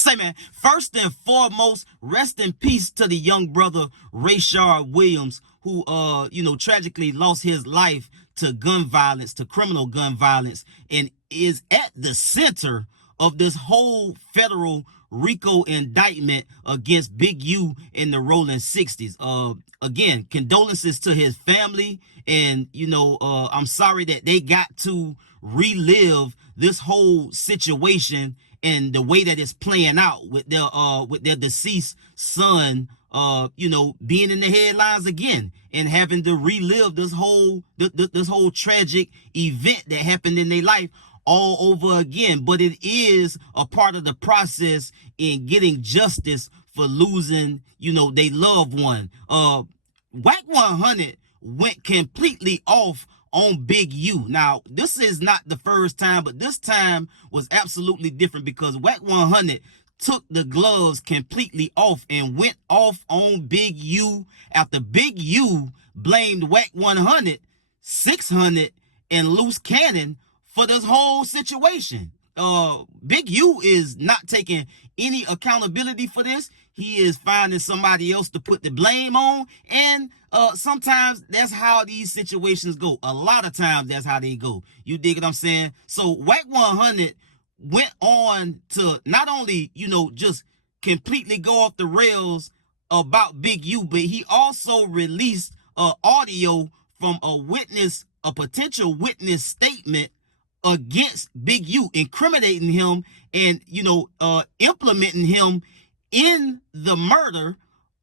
Say, man, first and foremost, rest in peace to the young brother Rayshard Williams, who tragically lost his life to gun violence, to criminal gun violence, and is at the center of this whole federal RICO indictment against Big U in the rolling 60s. Again, condolences to his family, and I'm sorry that they got to relive this whole situation and the way that it's playing out with their deceased son, being in the headlines again and having to relive this whole tragic event that happened in their life all over again. But it is a part of the process in getting justice for losing, their loved one. WACK 100 went completely off on Big U. Now, this is not the first time, but this time was absolutely different because WACK 100 took the gloves completely off and went off on Big U after Big U blamed WACK 100, 600, and Loose Cannon for this whole situation. Big U is not taking any accountability for this. He is finding somebody else to put the blame on, and sometimes that's how these situations go. A lot of times that's how they go. You dig what I'm saying? So WACK 100 went on to not only, just completely go off the rails about Big U, but he also released audio from a potential witness statement against Big U, incriminating him and, implementing him in the murder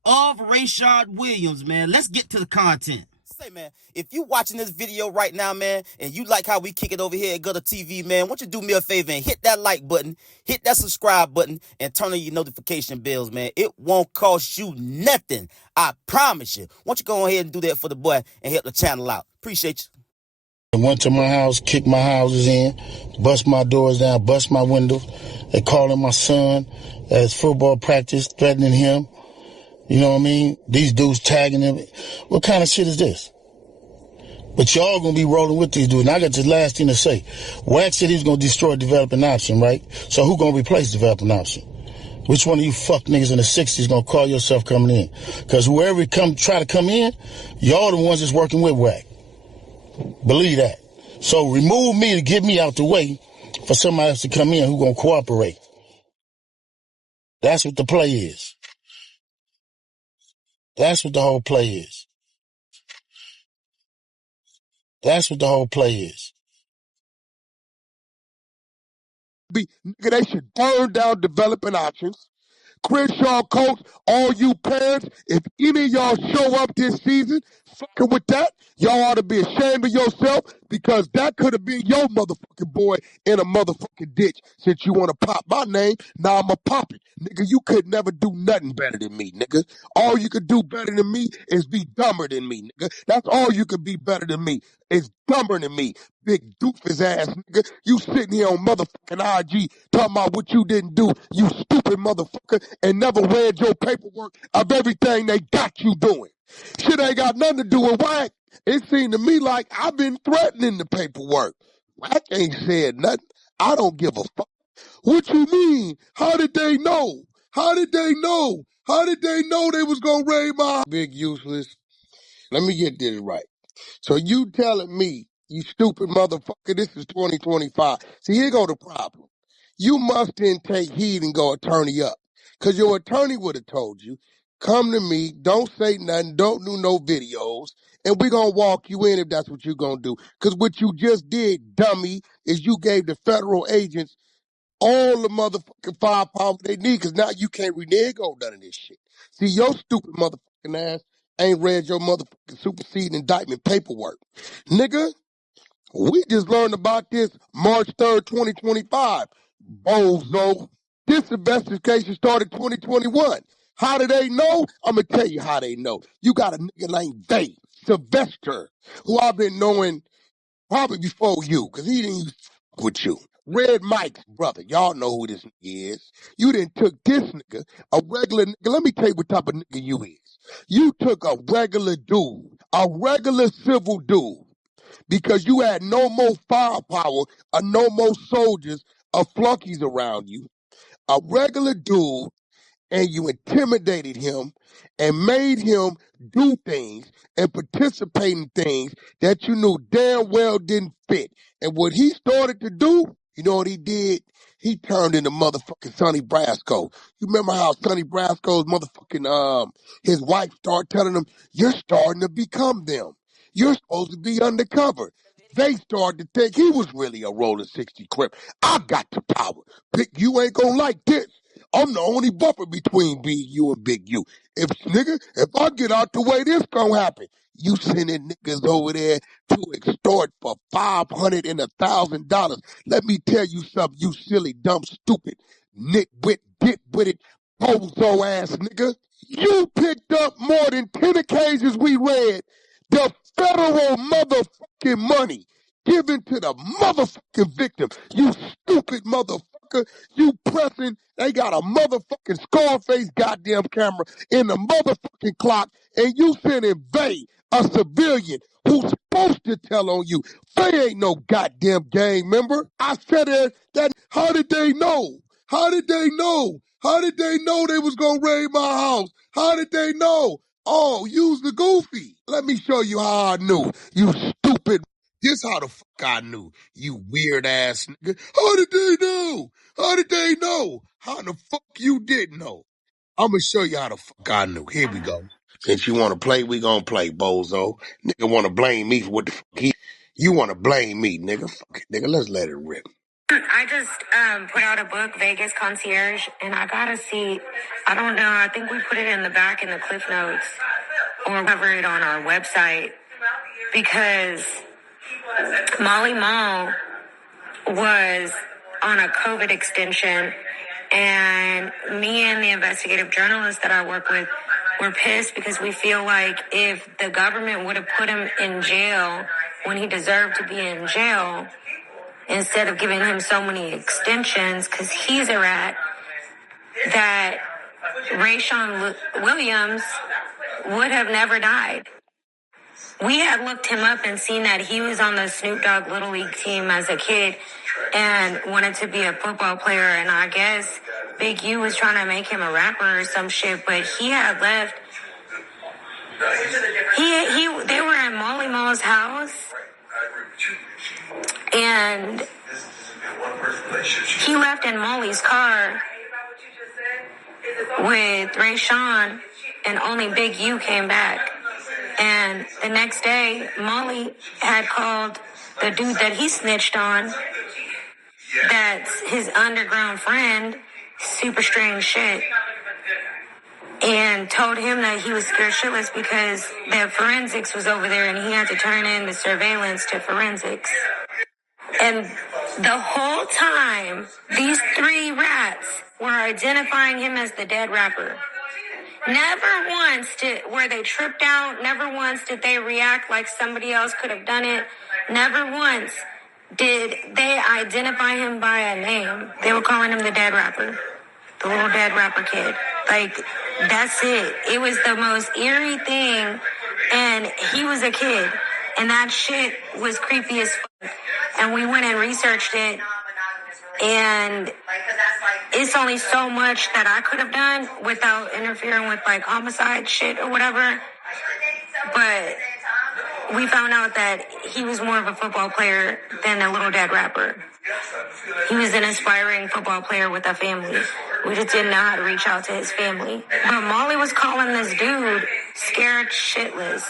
of Rayshard Williams, man. Let's get to the content. Say, man, if you watching this video right now, man, and you like how we kick it over here at GuddaTV, man, why don't you do me a favor and hit that like button, hit that subscribe button, and turn on your notification bells, man. It won't cost you nothing. I promise you. Why don't you go ahead and do that for the boy and help the channel out. Appreciate you. I went to my house, kicked my houses in, bust my doors down, bust my windows. They calling my son at his football practice, threatening him. You know what I mean? These dudes tagging him. What kind of shit is this? But y'all gonna be rolling with these dudes. And I got this last thing to say. WACK said he's gonna destroy developing option, right? So who gonna replace developing option? Which one of you fuck niggas in the 60s gonna call yourself coming in? Because whoever try to come in, y'all the ones that's working with WACK. Believe that. So remove me to get me out the way for somebody else to come in who gonna cooperate. That's what the play is. That's what the whole play is. That's what the whole play is. Nigga, they should burn down developing options. Crenshaw coach, all you parents, if any of y'all show up this season fucking with that, y'all ought to be ashamed of yourself because that could have been your motherfucking boy in a motherfucking ditch. Since you want to pop my name, now I'ma pop it. Nigga, you could never do nothing better than me, nigga. All you could do better than me is be dumber than me, nigga. That's all you could be better than me, is dumber than me. Big doofus ass nigga. You sitting here on motherfucking IG talking about what you didn't do, you stupid motherfucker, and never read your paperwork of everything they got you doing. Shit ain't got nothing to do with WACK. It seemed to me like I've been threatening the paperwork. WACK ain't said nothing. I don't give a fuck. What you mean? How did they know? How did they know? How did they know they was gonna raid my big useless? Let me get this right. So you telling me, you stupid motherfucker, this is 2025. See, here go the problem. You must then take heed and go attorney up. Because your attorney would have told you, come to me, don't say nothing, don't do no videos, and we're going to walk you in if that's what you're going to do. Because what you just did, dummy, is you gave the federal agents all the motherfucking firepower they need because now you can't renege on none of this shit. See, your stupid motherfucking ass ain't read your motherfucking superseding indictment paperwork. Nigga, we just learned about this March 3rd, 2025. Bozo. This investigation started 2021. How do they know? I'm going to tell you how they know. You got a nigga named Sylvester, who I've been knowing probably before you, because he didn't used to fuck with you. Red Mike's brother. Y'all know who this nigga is. You done took this nigga, a regular nigga. Let me tell you what type of nigga you is. You took a regular dude, a regular civil dude, because you had no more firepower or no more soldiers or flunkies around you, a regular dude, and you intimidated him and made him do things and participate in things that you knew damn well didn't fit. And what he started to do, you know what he did? He turned into motherfucking Sonny Brasco. You remember how Sonny Brasco's motherfucking, his wife started telling him, you're starting to become them. You're supposed to be undercover. They started to think he was really a rolling 60 Crip. I got the power. You ain't gonna like this. I'm the only buffer between Big U and Big U. If I get out the way, this gonna happen. You sending niggas over there to extort for $500 and $1,000. Let me tell you something, you silly, dumb, stupid, nitwit, ditwitted, bozo ass nigga. You picked up more than 10 occasions we read the federal motherfucking money given to the motherfucking victim. You stupid motherfucker. You pressing, they got a motherfucking Scarface goddamn camera in the motherfucking clock, and you sending Vay, a civilian who's supposed to tell on you. Vay ain't no goddamn gang member. I said it, that, how did they know? How did they know? How did they know they was gonna raid my house? How did they know? Oh, use the goofy. Let me show you how I knew. You stupid. This how the fuck I knew. You weird ass nigga. How did they know? How did they know? How the fuck you didn't know? I'm gonna show you how the fuck I knew. Here we go. Since you wanna play, we gonna play, bozo. Nigga wanna blame me for what the fuck you wanna blame me, nigga. Fuck it, nigga. Let's let it rip. I just put out a book, Vegas Concierge, and I got a seat. I don't know. I think we put it in the back in the Cliff Notes or cover it on our website because Molly Mall was on a COVID extension, and me and the investigative journalists that I work with were pissed because we feel like if the government would have put him in jail when he deserved to be in jail, instead of giving him so many extensions, because he's a rat, that Rayshawn Williams would have never died. We had looked him up and seen that he was on the Snoop Dogg Little League team as a kid and wanted to be a football player, and I guess Big U was trying to make him a rapper or some shit, but he had left. They were at Molly Mall's house, and he left in Molly's car with Rayshawn, and only Big U came back. And the next day, Molly had called the dude that he snitched on, that's his underground friend, super strange shit, and told him that he was scared shitless because the forensics was over there and he had to turn in the surveillance to forensics. And the whole time, these three rats were identifying him as the dead rapper. Never once were they tripped out. Never once did they react like somebody else could have done it. Never once did they identify him by a name. They were calling him the dead rapper. The little dead rapper kid. Like, that's it. It was the most eerie thing. And he was a kid. And that shit was creepy as fuck. And we went and researched it. And it's only so much that I could have done without interfering with like homicide shit or whatever. But we found out that he was more of a football player than a little dead rapper. He was an aspiring football player with a family. We just didn't know how to reach out to his family. But Molly was calling this dude scared shitless.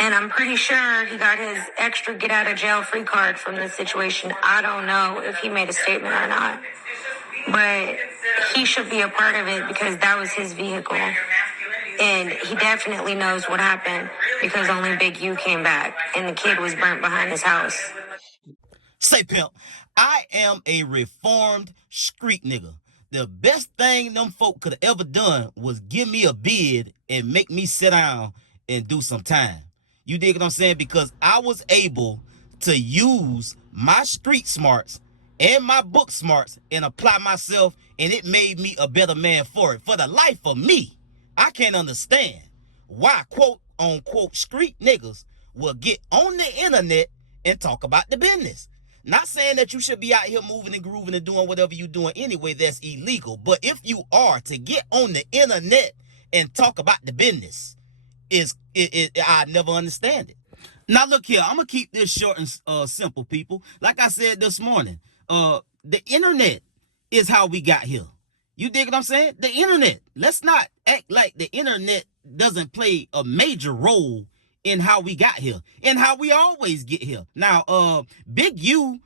And I'm pretty sure he got his extra get out of jail free card from this situation. I don't know if he made a statement or not. But he should be a part of it because that was his vehicle. And he definitely knows what happened because only Big U came back and the kid was burnt behind his house. Say, pimp, I am a reformed street nigga. The best thing them folk could have ever done was give me a bid and make me sit down and do some time. You dig what I'm saying? Because I was able to use my street smarts and my book smarts and apply myself, and it made me a better man for it. For the life of me, I can't understand why quote unquote street niggas will get on the internet and talk about the business. Not saying that you should be out here moving and grooving and doing whatever you're doing anyway that's illegal. But if you are to get on the internet and talk about the business, I never understand it. Now look here, I'm gonna keep this short and simple, people. Like I said this morning, the internet is how we got here. You dig what I'm saying? The internet. Let's not act like the internet doesn't play a major role in how we got here and how we always get here. Now, Big U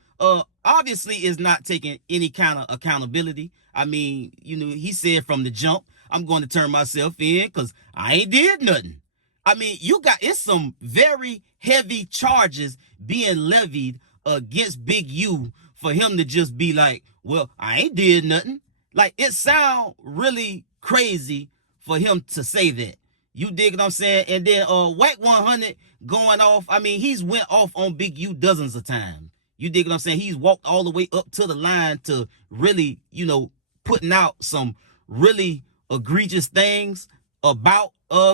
obviously is not taking any kind of accountability. I mean, you know, he said from the jump, I'm going to turn myself in because I ain't did nothing. I mean, it's some very heavy charges being levied against Big U for him to just be like, well, I ain't did nothing. Like, it sound really crazy for him to say that. You dig what I'm saying? And then WACK 100 going off. I mean, he's went off on Big U dozens of times. You dig what I'm saying? He's walked all the way up to the line to really, you know, putting out some really egregious things about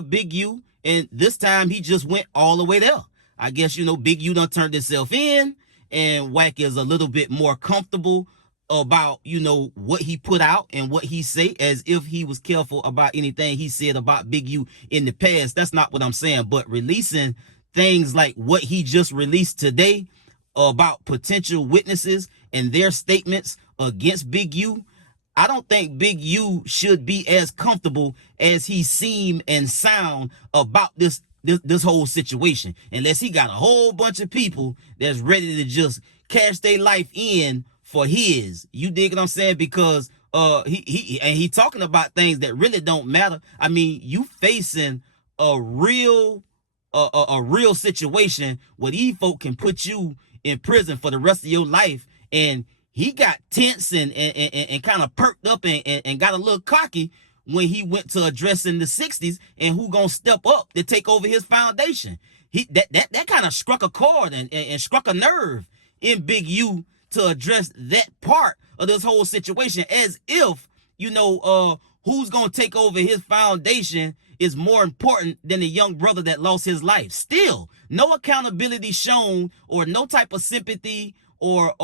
Big U. And this time he just went all the way there. I guess, you know, Big U done turned himself in, and WACK is a little bit more comfortable about, you know, what he put out and what he say, as if he was careful about anything he said about Big U in the past. That's not what I'm saying. But releasing things like what he just released today about potential witnesses and their statements against Big U, I don't think Big U should be as comfortable as he seem and sound about this whole situation, unless he got a whole bunch of people that's ready to just cash their life in for his. You dig what I'm saying? Because he talking about things that really don't matter. I mean, you facing a real situation where these folk can put you in prison for the rest of your life. And he got tense and kind of perked up and got a little cocky when he went to addressing the 60s and who gonna step up to take over his foundation. That kind of struck a chord and struck a nerve in Big U to address that part of this whole situation, as if, you know, who's gonna take over his foundation is more important than the young brother that lost his life. Still, no accountability shown or no type of sympathy or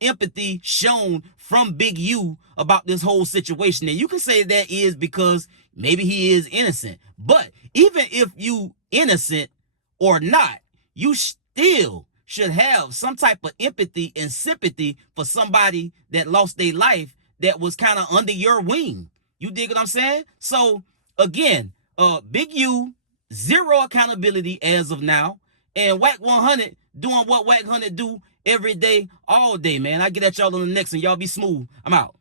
empathy shown from Big U about this whole situation. And you can say that is because maybe he is innocent. But even if you innocent or not, you still should have some type of empathy and sympathy for somebody that lost their life that was kind of under your wing. You dig what I'm saying? So again, Big U, zero accountability as of now, and WACK 100 doing what WACK 100 do every day, all day, man. I get at y'all on the next one. Y'all be smooth. I'm out.